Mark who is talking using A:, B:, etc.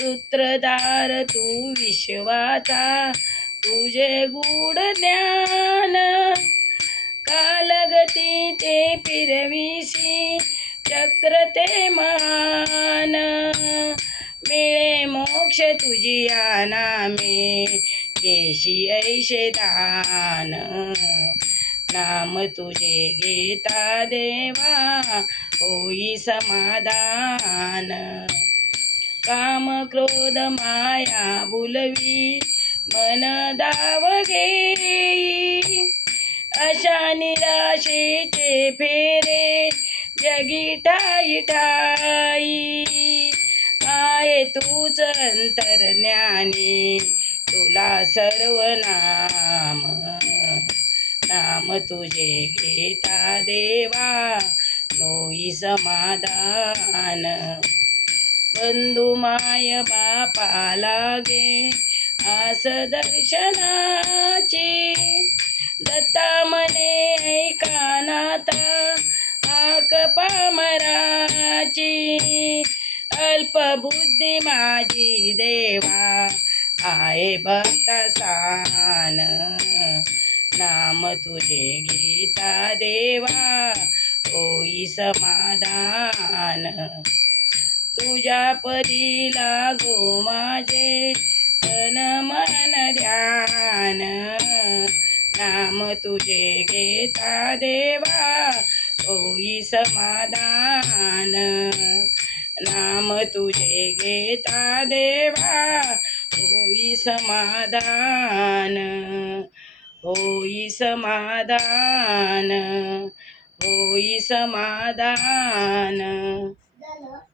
A: सूत्रधार तू विश्वाचा तुझे गूढ ज्ञान. कालगती ते फिरविशी चक्र ते महान मिळे मोक्ष तुझी या नामे घेशी ऐशे दान. नाम तुझे घेता देवा होई समाधान. काम क्रोध माया बुलवी मन दाव घेई. अशा निराशेचे फेरे जगी ठाई ठाई. आहे तूच अंतर्ज्ञानी तुला सर्व नाम. नाम तुझे घेता देवा नोई समाधान. बंधू माय बापा लागे आस दर्शनाची. दत्ता मने ऐकानाता हाक पामराची. अल्पबुद्धी माझी देवा आहे भक्त सान नाम तुझे गीता देवा होई समाधान. तुझ्या पदी लागो माझे. तन मन ध्यान. नाम तुझे घेता देवा. होई समाधान. नाम तुझे घेता देवा. होई समाधान. होई समाधान. होई समाधान.